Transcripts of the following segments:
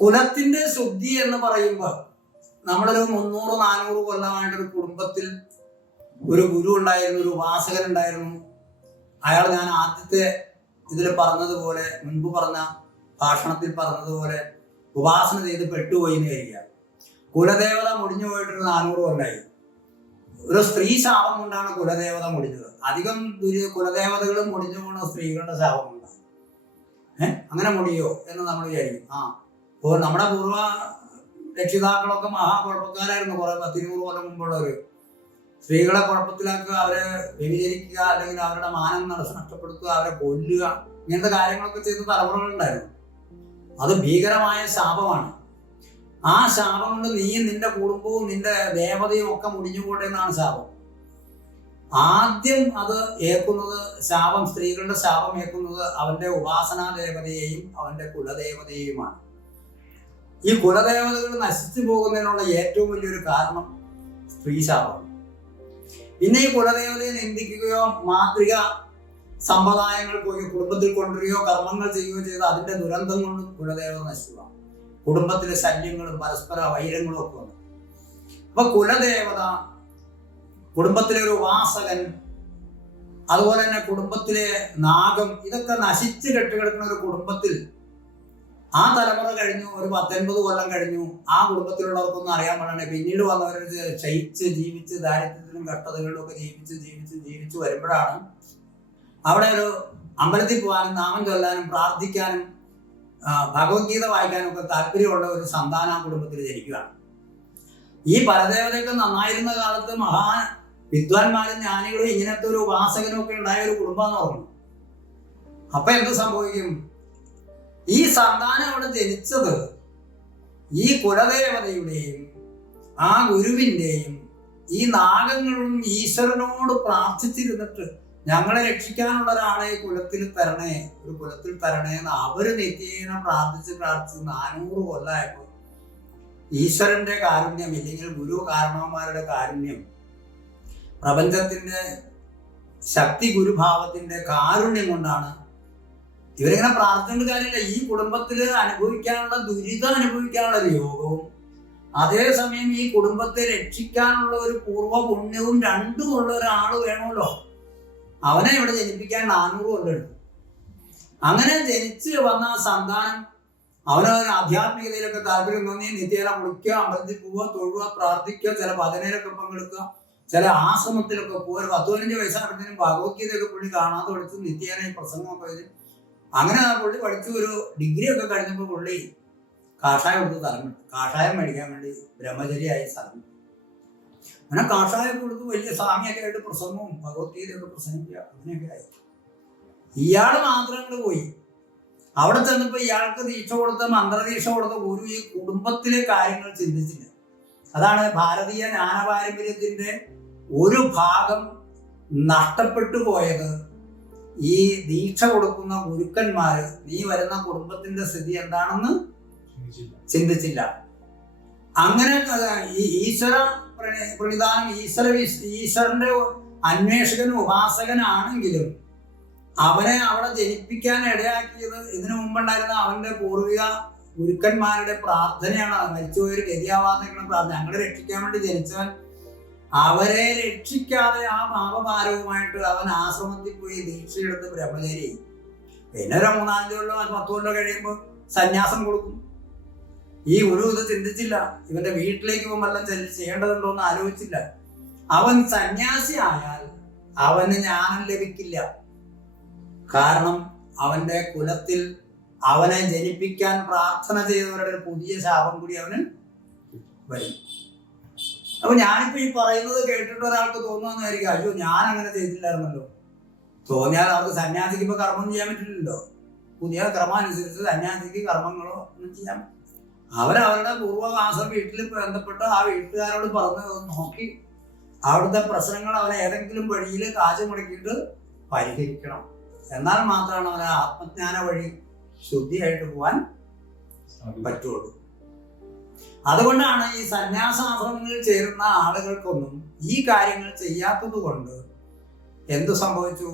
കുലത്തിന്റെ ശുദ്ധി എന്ന് പറയുമ്പോൾ നമ്മളൊരു മുന്നൂറ് നാനൂറ് കൊല്ലമായിട്ടൊരു കുടുംബത്തിൽ ഒരു ഗുരു ഉണ്ടായിരുന്നു ഒരു ഉപാസകൻ ഉണ്ടായിരുന്നു. അയാൾ ഞാൻ ആദ്യത്തെ ഇതിൽ പറഞ്ഞതുപോലെ മുൻപ് പറഞ്ഞ ഭാഷണത്തിൽ പറഞ്ഞതുപോലെ ഉപാസന ചെയ്ത് പെട്ടുപോയി എന്ന് കരിക കുലദേവത മുടിഞ്ഞു പോയിട്ടൊരു നാനൂറ് കൊല്ലായി. ഒരു സ്ത്രീ ശാപം കൊണ്ടാണ് കുലദേവത മുടിഞ്ഞത്. അധികം ദുരി കുലദേവതകളും മുടിഞ്ഞു പോകുന്ന സ്ത്രീകളുടെ ശാപം കൊണ്ടാണ്. ഏഹ് അങ്ങനെ മുടിയോ എന്ന് നമ്മൾ വിചാരിക്കും. ആ. അപ്പോൾ നമ്മുടെ പൂർവ രക്ഷിതാക്കളൊക്കെ മഹാകുഴപ്പക്കാരായിരുന്നു കുറെ പത്തിരുന്നൂറ് കൊല്ലം മുമ്പുള്ളവർ സ്ത്രീകളെ കുഴപ്പത്തിലാക്കുക അവരെ വ്യഭിചരിക്കുക അല്ലെങ്കിൽ അവരുടെ മാനം നടത്തി നഷ്ടപ്പെടുത്തുക അവരെ കൊല്ലുക ഇങ്ങനത്തെ കാര്യങ്ങളൊക്കെ ചെയ്ത തലമുറകളുണ്ടായിരുന്നു. അത് ഭീകരമായ ശാപമാണ്. ആ ശാപം കൊണ്ട് നീയും നിന്റെ കുടുംബവും നിന്റെ ദേവതയും ഒക്കെ മുടിഞ്ഞുകൂടെ എന്നാണ് ശാപം. ആദ്യം അത് ഏക്കുന്നത് ശാപം സ്ത്രീകളുടെ ശാപം ഏക്കുന്നത് അവന്റെ ഉപാസനാ ദേവതയെയും അവന്റെ കുലദേവതയെയുമാണ്. ഈ കുലദേവതകൾ നശിച്ചു പോകുന്നതിനുള്ള ഏറ്റവും വലിയൊരു കാരണം സ്ത്രീശാപം പിന്നെ ഈ കുലദേവതയെ നിന്ദിക്കുകയോ മാതൃക സമ്പ്രദായങ്ങൾ പോയി കുടുംബത്തിൽ കൊണ്ടുവരികയോ കർമ്മങ്ങൾ ചെയ്യുകയോ ചെയ്ത് അതിന്റെ ദുരന്തം കൊണ്ട് കുലദേവത നശിക്കുക കുടുംബത്തിലെ ശല്യങ്ങളും പരസ്പര വൈരങ്ങളും ഒക്കെ വന്നു. അപ്പൊ കുലദേവത കുടുംബത്തിലെ ഒരു വാസകൻ അതുപോലെ തന്നെ കുടുംബത്തിലെ നാഗം ഇതൊക്കെ നശിച്ച് കെട്ടുകിടക്കുന്ന ഒരു കുടുംബത്തിൽ ആ തലമുറ കഴിഞ്ഞു ഒരു പത്തൊൻപത് കൊല്ലം കഴിഞ്ഞു ആ കുടുംബത്തിലുള്ളവർക്കൊന്നും അറിയാൻ പാടില്ല. പിന്നീട് വന്നവർ ക്ഷയിച്ച് ജീവിച്ച് ദാരിദ്ര്യത്തിലും കഷ്ടതകളിലും ഒക്കെ ജീവിച്ച് ജീവിച്ച് ജീവിച്ച് വരുമ്പോഴാണ് അവിടെ ഒരു അമ്പലത്തിൽ പോകാനും നാമം ചൊല്ലാനും പ്രാർത്ഥിക്കാനും ഭഗവത്ഗീത വായിക്കാനും ഒക്കെ താല്പര്യമുള്ള ഒരു സന്താന കുടുംബത്തിൽ ജനിക്കുകയാണ്. ഈ പരദേവതയൊക്കെ നന്നായിരുന്ന കാലത്ത് മഹാ വിദ്വാൻമാരും ജ്ഞാനികളും ഇങ്ങനത്തെ ഒരു ഉപാസകനും ഒക്കെ ഉണ്ടായ ഒരു കുടുംബം എന്ന് പറഞ്ഞു അപ്പൊ എന്ത് സംഭവിക്കും? ഈ സന്താനം അവിടെ ജനിച്ചത് ഈ കുലദേവതയുടെയും ആ ഗുരുവിന്റെയും ഈ നാഗങ്ങളും ഈശ്വരനോട് പ്രാർത്ഥിച്ചിരുന്നിട്ട് ഞങ്ങളെ രക്ഷിക്കാനുള്ള ഒരാളെ കുലത്തിൽ തരണേ ഒരു കുലത്തിൽ തരണേ എന്ന് അവർ നിത്യേന പ്രാർത്ഥിച്ച് പ്രാർത്ഥിച്ച് നാനൂറ് കൊല്ലമായപ്പോൾ ഈശ്വരന്റെ കാരുണ്യം ഇല്ലെങ്കിൽ ഗുരു കാരണവന്മാരുടെ കാരുണ്യം പ്രപഞ്ചത്തിന്റെ ശക്തി ഗുരുഭാവത്തിന്റെ കാരുണ്യം കൊണ്ടാണ് ഇവരിങ്ങനെ പ്രാർത്ഥനയുടെ കാര്യമില്ല. ഈ കുടുംബത്തിൽ അനുഭവിക്കാനുള്ള ദുരിതം അനുഭവിക്കാനുള്ള ഒരു യോഗവും അതേസമയം ഈ കുടുംബത്തെ രക്ഷിക്കാനുള്ള ഒരു പൂർവ പുണ്യവും രണ്ടും ഉള്ള ഒരാൾ വേണമല്ലോ. അവനെ ഇവിടെ ജനിപ്പിക്കാൻ നാനൂറ് കൊല്ലം എടുത്തു. അങ്ങനെ ജനിച്ച് വന്ന സന്താനം അവന് ആധ്യാത്മികതയിലൊക്കെ താല്പര്യം തോന്നി നിത്യേന കുളിക്കുക അമ്പലത്തിൽ പോവുക തൊഴുക പ്രാർത്ഥിക്കുക ചില ഭജനയിലൊക്കെ പങ്കെടുക്കുക ചില ആശ്രമത്തിലൊക്കെ പോവുക പത്തു പതിനഞ്ച് വയസ്സാകുമ്പോഴത്തേനും ഭഗവത്ഗീതയൊക്കെ പുള്ളി കാണാതെ പഠിച്ചു നിത്യേന പ്രസംഗമൊക്കെ എഴുതി അങ്ങനെ ആ പുള്ളി പഠിച്ചു ഒരു ഡിഗ്രി ഒക്കെ കഴിഞ്ഞപ്പോൾ പുള്ളി കാഷായം കൊടുത്ത് സ്ഥലം കാഷായം മേടിക്കാൻ വേണ്ടി ബ്രഹ്മചര്യായി സ്ഥലം. അങ്ങനെ കാഷായം കൊടുത്ത് വലിയ സ്വാമിയൊക്കെ ആയിട്ട് പ്രസംഗവും ഭഗവത്ഗീതയൊക്കെ പ്രസംഗിക്കുക അങ്ങനെയൊക്കെ ആയി. ഇയാൾ മാത്രം അങ്ങോട്ട് പോയി. അവിടെ ചെന്നപ്പോൾ ഇയാൾക്ക് ദീക്ഷ കൊടുത്ത മന്ത്രദീക്ഷ കൊടുത്ത ഗുരു ഈ കുടുംബത്തിലെ കാര്യങ്ങൾ ചിന്തിച്ചില്ല. അതാണ് ഭാരതീയ ജ്ഞാനപാരമ്പര്യത്തിന്റെ ഒരു ഭാഗം നഷ്ടപ്പെട്ടു പോയത് ഈ ദീക്ഷ കൊടുക്കുന്ന ഗുരുക്കന്മാര് നീ വരുന്ന കുടുംബത്തിന്റെ സ്ഥിതി എന്താണെന്ന് ചിന്തിച്ചില്ല. അങ്ങനെ ഈശ്വര പ്രണിതാനം പ്രണിധാനം ഈശ്വര ഈശ്വരന്റെ അന്വേഷകനും ഉപാസകനാണെങ്കിലും അവനെ അവിടെ ജനിപ്പിക്കാൻ ഇടയാക്കിയത് ഇതിനു മുമ്പുണ്ടായിരുന്ന അവന്റെ പൂർവിക ഗുരുക്കന്മാരുടെ പ്രാർത്ഥനയാണ്. മരിച്ചുപോയൊരു ഗതിയാവാത്ത പ്രാർത്ഥന. ഞങ്ങളെ രക്ഷിക്കാൻ വേണ്ടി ജനിച്ചവൻ അവരെ രക്ഷിക്കാതെ ആ പാപഭാരവുമായിട്ട് അവൻ ആശ്രമത്തിൽ പോയി ദീക്ഷയെടുത്ത് ബ്രഹ്മചരി പിന്നെ ഒരു മൂന്നാലഞ്ച് കൊല്ലം പത്ത് കൊല്ലോ കഴിയുമ്പോൾ സന്യാസം കൊടുക്കും. ഈ ഒരു ഇത് ചിന്തിച്ചില്ല. ഇവന്റെ വീട്ടിലേക്ക് പോകുമ്പോൾ ചെയ്യേണ്ടതുണ്ടോ എന്ന് ആലോചിച്ചില്ല. അവൻ സന്യാസി ആയാൽ അവന് ജ്ഞാനം ലഭിക്കില്ല. കാരണം അവന്റെ കുലത്തിൽ അവനെ ജനിപ്പിക്കാൻ പ്രാർത്ഥന ചെയ്തവരുടെ ഒരു പുതിയ ശാപം കൂടി അവന് വരും. അപ്പൊ ഞാനിപ്പോ ഈ പറയുന്നത് കേട്ടിട്ട് ഒരാൾക്ക് തോന്നുന്നതായിരിക്കും അയ്യോ ഞാൻ അങ്ങനെ ചെയ്തില്ലായിരുന്നല്ലോ തോന്നിയാൽ അവർക്ക് സന്യാസിക്ക് ഇപ്പൊ കർമ്മം ചെയ്യാൻ പറ്റില്ലല്ലോ. പുതിയ ക്രമം അനുസരിച്ച് സന്യാസിക്ക് കർമ്മങ്ങളോ ഒന്നും ചെയ്യാം. അവരവരുടെ പൂർവവാസം വീട്ടിൽ ബന്ധപ്പെട്ട് ആ വീട്ടുകാരോട് പറഞ്ഞ് നോക്കി അവിടുത്തെ പ്രശ്നങ്ങൾ അവനെ ഏതെങ്കിലും വഴിയിൽ കാശ് മുടക്കിയിട്ട് പരിഹരിക്കണം. എന്നാൽ മാത്രമാണ് അവന് ആത്മജ്ഞാന വഴി ശുദ്ധിയായിട്ട് പോവാൻ പറ്റുള്ളൂ. അതുകൊണ്ടാണ് ഈ സന്യാസാശ്രമങ്ങളിൽ ചേരുന്ന ആളുകൾക്കൊന്നും ഈ കാര്യങ്ങൾ ചെയ്യാത്തത് കൊണ്ട് എന്തു സംഭവിച്ചു?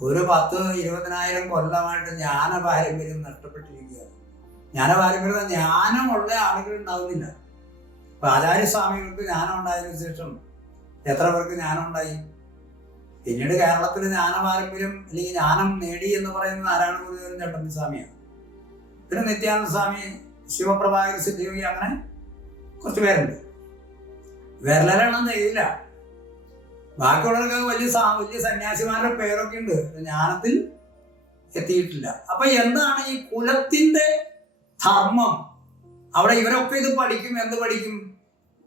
ഒരു പത്ത് ഇരുപതിനായിരം കൊല്ലമായിട്ട് ജ്ഞാന പാരമ്പര്യം നഷ്ടപ്പെട്ടിരിക്കുകയാണ് ജ്ഞാന പാരമ്പര്യം ജ്ഞാനമുള്ള ആളുകൾ ഉണ്ടാവുന്നില്ല. ഇപ്പൊ ആചാര്യസ്വാമികൾക്ക് ജ്ഞാനം ഉണ്ടായതിനു ശേഷം എത്ര പേർക്ക് ജ്ഞാനം ഉണ്ടായി പിന്നീട് കേരളത്തിൽ ജ്ഞാന പാരമ്പര്യം അല്ലെങ്കിൽ ജ്ഞാനം നേടി എന്ന് പറയുന്നത് നാരായണ ഗുരുദേവൻ ചട്ടമ്പി സ്വാമിയാണ് പിന്നെ നിത്യാനന്ദ സ്വാമി ശിവപ്രഭാകര സിദ്ധിയോഗി അങ്ങനെ കുറച്ച് പേരുണ്ട്. വിരലെണ്ണം എഴുതില്ല ബാക്കിയുള്ളവർക്ക് വലിയ വലിയ സന്യാസിമാരുടെ പേരൊക്കെ ഉണ്ട്. ജ്ഞാനത്തിൽ എത്തിയിട്ടില്ല. അപ്പൊ എന്താണ് ഈ കുലത്തിന്റെ ധർമ്മം? അവിടെ ഇവരൊക്കെ ഇത് പഠിക്കും. എന്ത് പഠിക്കും?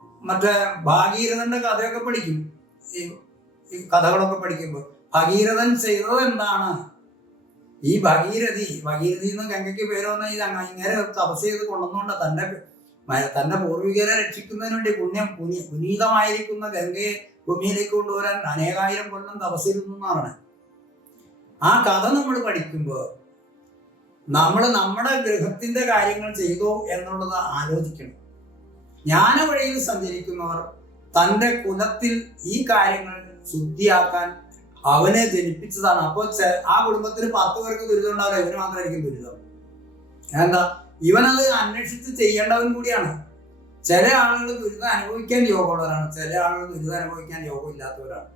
മറ്റേ ഭാഗീരഥന്റെ കഥയൊക്കെ പഠിക്കും. ഈ കഥകളൊക്കെ പഠിക്കുമ്പോൾ. ഭഗീരഥൻ ചെയ്തത് എന്താണ്? ഈ ഭഗീരഥി ഭഗീരഥി എന്ന ഗംഗയ്ക്ക് പേര് വന്ന ഇത് ഇങ്ങനെ തപസ് ചെയ്ത് കൊള്ളുന്നോണ്ട് തന്റെ തന്റെ പൂർവികരെ രക്ഷിക്കുന്നതിന് വേണ്ടി പുണ്യം പുനി പുനീതമായിരിക്കുന്ന ഗംഗയെ ഭൂമിയിലേക്ക് കൊണ്ടുവരാൻ അനേകായിരം കൊല്ലം തപസ്സിരുന്നു എന്നാണ്. ആ കഥ നമ്മൾ പഠിക്കുമ്പോൾ നമ്മൾ നമ്മുടെ ഗൃഹത്തിന്റെ കാര്യങ്ങൾ ചെയ്തോ എന്നുള്ളത് ആലോചിക്കണം. ജ്ഞാന വഴിയിൽ സഞ്ചരിക്കുന്നവർ തന്റെ കുലത്തിൽ ഈ കാര്യങ്ങൾ ശുദ്ധിയാക്കാൻ അവനെ ജനിപ്പിച്ചതാണ്. അപ്പോൾ ആ കുടുംബത്തിൽ പത്ത് പേർക്ക് ദുരിതം ഉണ്ടാവില്ല ഇവന് മാത്രമായിരിക്കും ദുരിതം എന്താ? ഇവനത് അന്വേഷിച്ച് ചെയ്യേണ്ടവൻ കൂടിയാണ്. ചില ആളുകൾ ദുരിതം അനുഭവിക്കാൻ യോഗമുള്ളവരാണ്. ചില ആളുകൾ ദുരിതം അനുഭവിക്കാൻ യോഗം ഇല്ലാത്തവരാണ്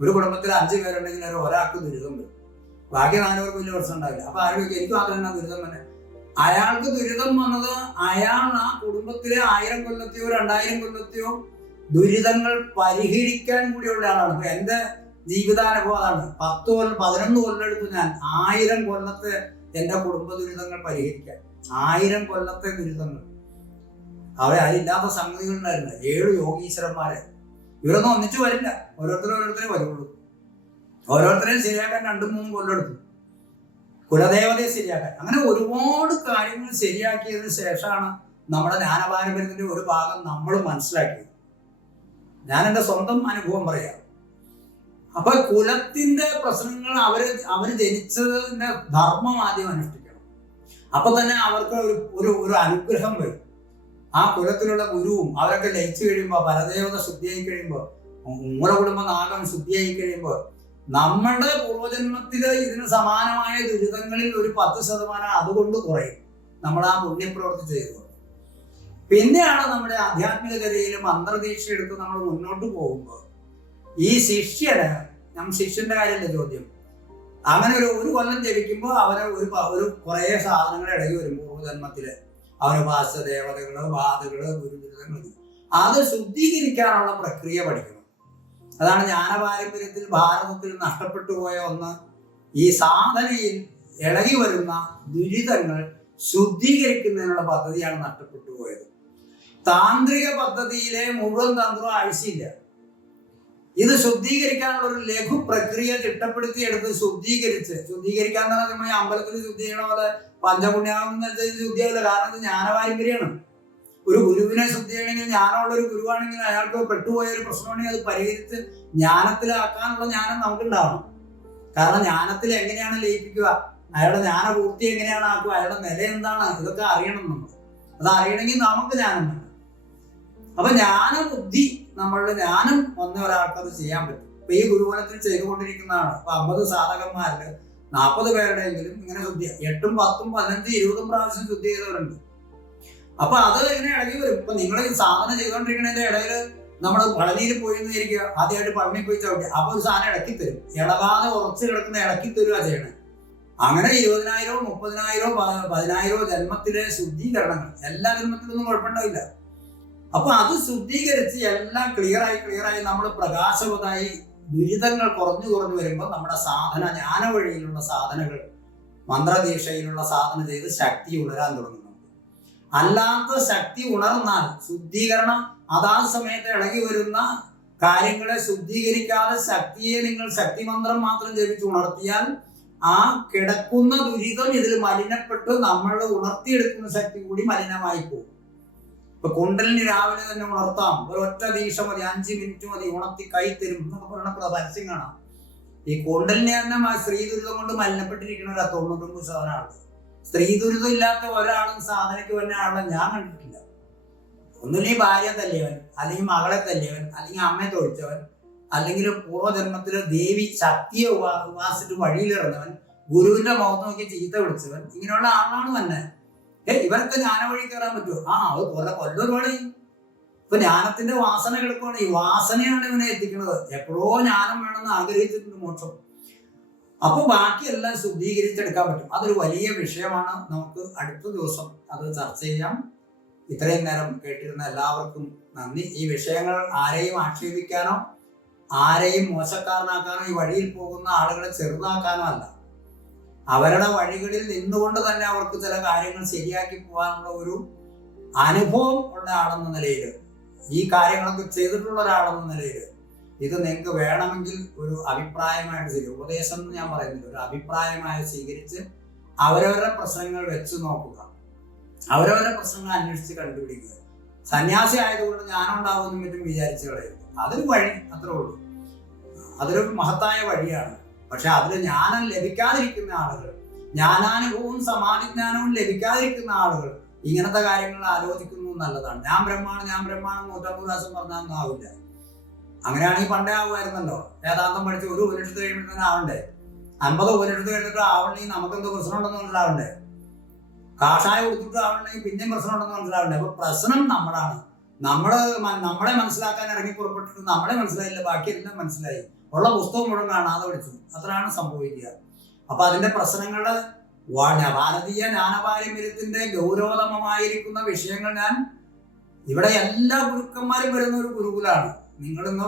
ഒരു കുടുംബത്തിൽ അഞ്ച് പേരുണ്ടെങ്കിൽ അവർ ഒരാൾക്ക് ദുരിതം വരും. ബാക്കി നാലുപേർക്ക് വലിയ പ്രശ്നം ഉണ്ടാവില്ല. അപ്പൊ ആരോഗ്യം എനിക്ക് മാത്രം തന്നെ ദുരിതം തന്നെ. അയാൾക്ക് ദുരിതം വന്നത് അയാൾ ആ കുടുംബത്തിലെ ആയിരം കൊല്ലത്തെയോ രണ്ടായിരം കൊല്ലത്തെയോ ദുരിതങ്ങൾ പരിഹരിക്കാൻ കൂടിയുള്ള ആളാണ്. അപ്പൊ എന്റെ ജീവിതാനുഭവം അതാണ് പത്ത് കൊല്ലം പതിനൊന്ന് കൊല്ലം എടുത്തു ഞാൻ ആയിരം കൊല്ലത്തെ എന്റെ കുടുംബ ദുരിതങ്ങൾ പരിഹരിക്കാൻ. ആയിരം കൊല്ലത്തെ ദുരിതങ്ങൾ. അവരെ അതില്ലാത്ത സംഗതികൾ ഉണ്ടായിരുന്നു ഏഴ് യോഗീശ്വരന്മാരെ. ഇവരൊന്നും ഒന്നിച്ചു വരില്ല. ഓരോരുത്തരും ഓരോരുത്തരെ വരുള്ളൂ. ഓരോരുത്തരെയും ശരിയാക്കാൻ രണ്ടും മൂന്നും കൊല്ലെടുത്തു കുലദേവതയെ ശരിയാക്കാൻ. അങ്ങനെ ഒരുപാട് കാര്യങ്ങൾ ശരിയാക്കിയതിനു ശേഷമാണ് നമ്മുടെ ജ്ഞാനപാരമ്പര്യത്തിന്റെ ഒരു ഭാഗം നമ്മൾ മനസ്സിലാക്കിയത്. ഞാൻ എന്റെ സ്വന്തം അനുഭവം പറയാം. അപ്പൊ കുലത്തിന്റെ പ്രശ്നങ്ങൾ അവർ അവർ ജനിച്ചതിന്റെ ധർമ്മം ആദ്യം അനുഷ്ഠിക്കണം. അപ്പൊ തന്നെ അവർക്ക് ഒരു ഒരു ഒരു അനുഗ്രഹം വരും. ആ കുലത്തിലുള്ള ഗുരുവും അവരൊക്കെ ലയിച്ചു കഴിയുമ്പോൾ പരദേവത ശുദ്ധിയായി കഴിയുമ്പോൾ മൂലകുടുംബ നാഗം ശുദ്ധിയായി കഴിയുമ്പോൾ നമ്മളുടെ പൂർവജന്മത്തിൽ ഇതിന് സമാനമായ ദുരിതങ്ങളിൽ ഒരു പത്ത് ശതമാനം അതുകൊണ്ട് കുറയും. നമ്മൾ ആ പുണ്യപ്രവൃത്തി ചെയ്തു. പിന്നെയാണ് നമ്മുടെ ആധ്യാത്മികതയിലും അന്തർദീക്ഷ എടുത്ത് നമ്മൾ മുന്നോട്ട് പോകുമ്പോൾ ഈ ശിഷ്യന് നം ശിഷ്യന്റെ കാര്യമല്ല ചോദ്യം. അവനൊരു ഒരു കൊല്ലം ജപിക്കുമ്പോൾ അവന് ഒരു ഒരു കുറേ സാധനങ്ങൾ ഇടയിൽ വരും പൂർവജന്മത്തിൽ. അവന് ഉപാസ ദേവതകൾ ബാധകൾ ഗുരുദുരിതങ്ങൾ അത് ശുദ്ധീകരിക്കാനുള്ള പ്രക്രിയ പഠിക്കണം. അതാണ് ജ്ഞാനപാരമ്പര്യത്തിൽ ഭാരതത്തിൽ നഷ്ടപ്പെട്ടു പോയ ഒന്ന്. ഈ സാധനയിൽ ഇളകി വരുന്ന ദുരിതങ്ങൾ ശുദ്ധീകരിക്കുന്നതിനുള്ള പദ്ധതിയാണ് നഷ്ടപ്പെട്ടു പോയത്. താന്ത്രിക പദ്ധതിയിലെ മുഴുവൻ തന്ത്രവും ആവശ്യമില്ല. ഇത് ശുദ്ധീകരിക്കാനുള്ള ഒരു ലഘു പ്രക്രിയ ചിട്ടപ്പെടുത്തി എടുത്ത് ശുദ്ധീകരിച്ച്. ശുദ്ധീകരിക്കാൻ തന്നെ നമ്മൾ അമ്പലത്തിൽ ശുദ്ധി ചെയ്യണ പോലെ പഞ്ചപുണ്യാളം ശുദ്ധിയാവില്ല കാരണം ഇത് ജ്ഞാനപാരമ്പര്യമാണ്. ഒരു ഗുരുവിനെ ശുദ്ധി ചെയ്യണമെങ്കിൽ ജ്ഞാനമുള്ള ഒരു ഗുരുവാണെങ്കിൽ അയാൾക്ക് പെട്ടുപോയ ഒരു പ്രശ്നമാണെങ്കിൽ അത് പരിഹരിച്ച് ജ്ഞാനത്തിലാക്കാനുള്ള ജ്ഞാനം നമുക്കുണ്ടാവണം. കാരണം ജ്ഞാനത്തിൽ എങ്ങനെയാണ് ലയിപ്പിക്കുക? അയാളുടെ ജ്ഞാന പൂർത്തി എങ്ങനെയാണ് ആക്കുക? അയാളുടെ നില എന്താണ്? ഇതൊക്കെ അറിയണം നമ്മൾ. അത് അറിയണമെങ്കിൽ നമുക്ക് ജ്ഞാനം വേണം. അപ്പൊ ജ്ഞാന ബുദ്ധി നമ്മളുടെ ജ്ഞാനം വന്ന ഒരാൾക്ക് അത് ചെയ്യാൻ പറ്റും. അപ്പൊ ഈ ഗുരുവനത്തിൽ ചെയ്തുകൊണ്ടിരിക്കുന്നതാണ്. അപ്പൊ അമ്പത് സാധകന്മാരിൽ നാൽപ്പത് പേരുടെയെങ്കിലും ഇങ്ങനെ ശുദ്ധി എട്ടും പത്തും പതിനഞ്ചും ഇരുപതും പ്രാവശ്യം ശുദ്ധി ചെയ്തവരുണ്ട്. അപ്പൊ അത് ഇങ്ങനെ ഇടയ്ക്ക് വരും. ഇപ്പൊ നിങ്ങൾ ഈ സാധനം ചെയ്തുകൊണ്ടിരിക്കുന്നതിന്റെ ഇടയിൽ നമ്മൾ പളനിയിൽ പോയി എന്ന് ഇരിക്കുക ആദ്യമായിട്ട് പളനി പോയി ചവിട്ടി. അപ്പൊ ഒരു സാധനം ഇടക്കി തരും. ഇളകാതെ ഉറച്ച് കിടക്കുന്ന ഇടക്കി തരുക ചെയ്യണേ. അങ്ങനെ ഇരുപതിനായിരവും മുപ്പതിനായിരവും പതിനായിരവും പതിനായിരോ ജന്മത്തിലെ ശുദ്ധീകരണങ്ങൾ. എല്ലാ ജന്മത്തിലൊന്നും കുഴപ്പമുണ്ടാവില്ല. അപ്പൊ അത് ശുദ്ധീകരിച്ച് എല്ലാം ക്ലിയറായി ക്ലിയറായി നമ്മൾ പ്രകാശവതായി ദുരിതങ്ങൾ കുറഞ്ഞു കുറഞ്ഞു വരുമ്പോൾ നമ്മുടെ സാധന ജ്ഞാന വഴിയിലുള്ള സാധനകൾ മന്ത്രദീക്ഷയിലുള്ള സാധന ചെയ്ത് ശക്തി ഉണരാൻ തുടങ്ങുന്നുണ്ട്. അല്ലാത്ത ശക്തി ഉണർന്നാൽ ശുദ്ധീകരണം അതാ സമയത്ത് ഇളകി വരുന്ന കാര്യങ്ങളെ ശുദ്ധീകരിക്കാതെ ശക്തിയെ നിങ്ങൾ ശക്തി മന്ത്രം മാത്രം ജപിച്ച് ഉണർത്തിയാൽ ആ കിടക്കുന്ന ദുരിതം ഇതിൽ മലിനപ്പെട്ട് നമ്മൾ ഉണർത്തിയെടുക്കുന്ന ശക്തി കൂടി മലിനമായി പോകും ഇപ്പൊ കുണ്ടലിന് രാവിലെ തന്നെ ഉണർത്താം ഒരു ഒറ്റ ദീക്ഷ മതി അഞ്ച് മിനിറ്റ് മതി ഉണർത്തി കൈ തരും എന്നൊക്കെ പറയുന്ന പ്ര- പരസ്യം കാണാം. ഈ കുണ്ടലിനെ തന്നെ സ്ത്രീ ദുരിതം കൊണ്ട് മലിനപ്പെട്ടിരിക്കുന്നവരാ തൊണ്ണൂറ്റൊമ്പത് ശതമാനം ആൾ സ്ത്രീ ദുരിതം ഇല്ലാത്ത ഒരാളും സാധനയ്ക്ക് വന്ന ആളെ ഞാൻ കണ്ടിട്ടില്ല. ഒന്നുമില്ലെങ്കിൽ ഭാര്യ തല്ലിയവൻ അല്ലെങ്കിൽ മകളെ തല്ലിയവൻ അല്ലെങ്കിൽ അമ്മയെ തൊഴിച്ചവൻ അല്ലെങ്കിൽ പൂർവജന്മത്തിലെ ദേവി ശക്തിയെ ഉപ- ഉപാസിച്ചിട്ട് വഴിയിലിറങ്ങവൻ ഗുരുവിന്റെ മുഖത്ത് നോക്കി ചീത്ത വിളിച്ചവൻ ഇങ്ങനെയുള്ള ആളാണ് തന്നെ. ഏ ഇവരൊക്കെ ജ്ഞാന വഴി കയറാൻ പറ്റുമോ ആ അത് കൊല്ല കൊല്ലൊരുപാട് ഇപ്പൊ ജ്ഞാനത്തിന്റെ വാസന കിടക്കുവാണ്. ഈ വാസനയാണ് ഇവനെ എത്തിക്കുന്നത്. എപ്പോഴോ ജ്ഞാനം വേണമെന്ന് ആഗ്രഹിച്ചിട്ടുണ്ട് മോക്ഷം. അപ്പൊ ബാക്കിയെല്ലാം ശുദ്ധീകരിച്ചെടുക്കാൻ പറ്റും. അതൊരു വലിയ വിഷയമാണ്. നമുക്ക് അടുത്ത ദിവസം അത് ചർച്ച ചെയ്യാം. ഇത്രയും നേരം കേട്ടിരുന്ന എല്ലാവർക്കും നന്ദി. ഈ വിഷയങ്ങൾ ആരെയും ആക്ഷേപിക്കാനോ ആരെയും മോശക്കാരനാക്കാനോ ഈ വഴിയിൽ പോകുന്ന ആളുകളെ ചെറുതാക്കാനോ അല്ല. അവരുടെ വഴികളിൽ നിന്നുകൊണ്ട് തന്നെ അവർക്ക് ചില കാര്യങ്ങൾ ശരിയാക്കി പോകാനുള്ള ഒരു അനുഭവം ഉള്ള ആളെന്ന നിലയിൽ ഈ കാര്യങ്ങളൊക്കെ ചെയ്തിട്ടുള്ള ഒരാളെന്ന നിലയിൽ ഇത് നിങ്ങൾക്ക് വേണമെങ്കിൽ ഒരു അഭിപ്രായമായിട്ട് ശരി ഉപദേശം എന്ന് ഞാൻ പറയുന്നില്ല ഒരു അഭിപ്രായമായി സ്വീകരിച്ച് അവരവരുടെ പ്രശ്നങ്ങൾ വെച്ച് നോക്കുക. അവരവരുടെ പ്രശ്നങ്ങൾ അന്വേഷിച്ച് കണ്ടുപിടിക്കുക. സന്യാസി ആയതുകൊണ്ട് ഞാനുണ്ടാവുമെന്നും മറ്റും വിചാരിച്ചു കളയരുത്. അതൊരു വഴി അത്രേ ഉള്ളൂ. അതൊരു മഹത്തായ വഴിയാണ്. പക്ഷെ അതിൽ ജ്ഞാനം ലഭിക്കാതിരിക്കുന്ന ആളുകൾ ജ്ഞാനാനുഭവവും സമാധിജ്ഞാനവും ലഭിക്കാതിരിക്കുന്ന ആളുകൾ ഇങ്ങനത്തെ കാര്യങ്ങൾ ആലോചിക്കുന്നു നല്ലതാണ്. ഞാൻ ബ്രഹ്മാണ് ഞാൻ ബ്രഹ്മാണ് നൂറ്റമ്പത് പ്രാവശ്യം പറഞ്ഞാൽ ആവില്ല. അങ്ങനെയാണെങ്കിൽ പണ്ടേ ആവുമായിരുന്നല്ലോ. വേദാന്തം പഠിച്ച് ഒരു ഉപനിഷത്ത് കഴിയുമ്പോൾ ആവണ്ടേ? അൻപത് ഉപനിഷത്ത് കഴിഞ്ഞിട്ട് ആവണമെങ്കിൽ നമുക്കെന്തോ പ്രശ്നമുണ്ടെന്ന് മനസ്സിലാവണ്ടേ? കാഷായം കൊടുത്തിട്ട് ആവണമെങ്കിൽ പിന്നെയും പ്രശ്നമുണ്ടെന്ന് മനസ്സിലാവണ്ടേ? അപ്പൊ പ്രശ്നം നമ്മളാണ്. നമ്മൾ നമ്മളെ മനസ്സിലാക്കാൻ ഇറങ്ങി പുറപ്പെട്ടിട്ട് നമ്മളെ മനസ്സിലായില്ല ബാക്കി എല്ലാം മനസ്സിലായി. ഉള്ള പുസ്തകം മുഴുവൻ കാണാതെ പഠിച്ചു അത്രയാണ് സംഭവിക്കുക. അപ്പൊ അതിന്റെ പ്രശ്നങ്ങൾ ഭാരതീയ ജ്ഞാനപാരമ്പര്യത്തിന്റെ ഗൗരവതമമായിരിക്കുന്ന വിഷയങ്ങൾ ഞാൻ ഇവിടെ എല്ലാ ഗുരുക്കന്മാരും വരുന്ന ഒരു ഗുരുകുലാണ്. നിങ്ങളിന്ന്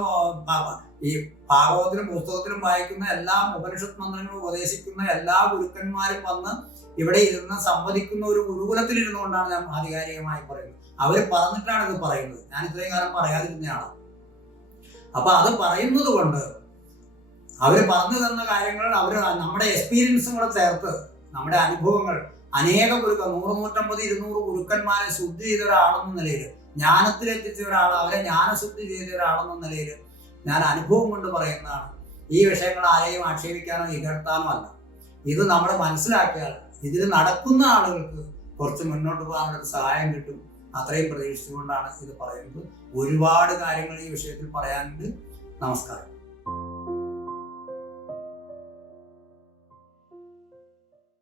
ഈ ഭാഗവതത്തിലും പുസ്തകത്തിലും വായിക്കുന്ന എല്ലാ ഉപനിഷത്ത് മന്ത്രങ്ങളും ഉപദേശിക്കുന്ന എല്ലാ ഗുരുക്കന്മാരും വന്ന് ഇവിടെ ഇരുന്ന് സംവദിക്കുന്ന ഒരു ഗുരുകുലത്തിൽ ഇരുന്നുകൊണ്ടാണ് ഞാൻ ആധികാരികമായി പറയുന്നത്. അവർ പറഞ്ഞിട്ടാണ് ഇത് പറയുന്നത്. ഞാൻ ഇത്രയും കാലം പറയാതിരുന്നയാണ് അപ്പൊ അത് പറയുന്നത് കൊണ്ട് അവർ പറഞ്ഞു തന്ന കാര്യങ്ങൾ അവർ നമ്മുടെ എക്സ്പീരിയൻസും കൂടെ ചേർത്ത് നമ്മുടെ അനുഭവങ്ങൾ. അനേക ഗുരുക്ക നൂറ് നൂറ്റമ്പത് ഇരുന്നൂറ് ഗുരുക്കന്മാരെ ശുദ്ധി ചെയ്ത ഒരാളെന്ന നിലയിൽ ജ്ഞാനത്തിലെത്തിച്ച ഒരാൾ അവരെ ജ്ഞാനശുദ്ധി ചെയ്ത ഒരാളെന്ന നിലയിൽ ഞാൻ അനുഭവം കൊണ്ട് പറയുന്നതാണ്. ഈ വിഷയങ്ങൾ ആരെയും ആക്ഷേപിക്കാനോ ഇകഴ്ത്താനോ അല്ല. ഇത് നമ്മൾ മനസ്സിലാക്കിയാൽ ഇതിൽ നടക്കുന്ന ആളുകൾക്ക് കുറച്ച് മുന്നോട്ട് പോകാനുള്ള സഹായം കിട്ടും. അത്രയും പ്രതീക്ഷിച്ചുകൊണ്ടാണ് ഇത് പറയുന്നത്. ഒരുപാട് കാര്യങ്ങൾ ഈ വിഷയത്തിൽ പറയാനുണ്ട്. നമസ്കാരം.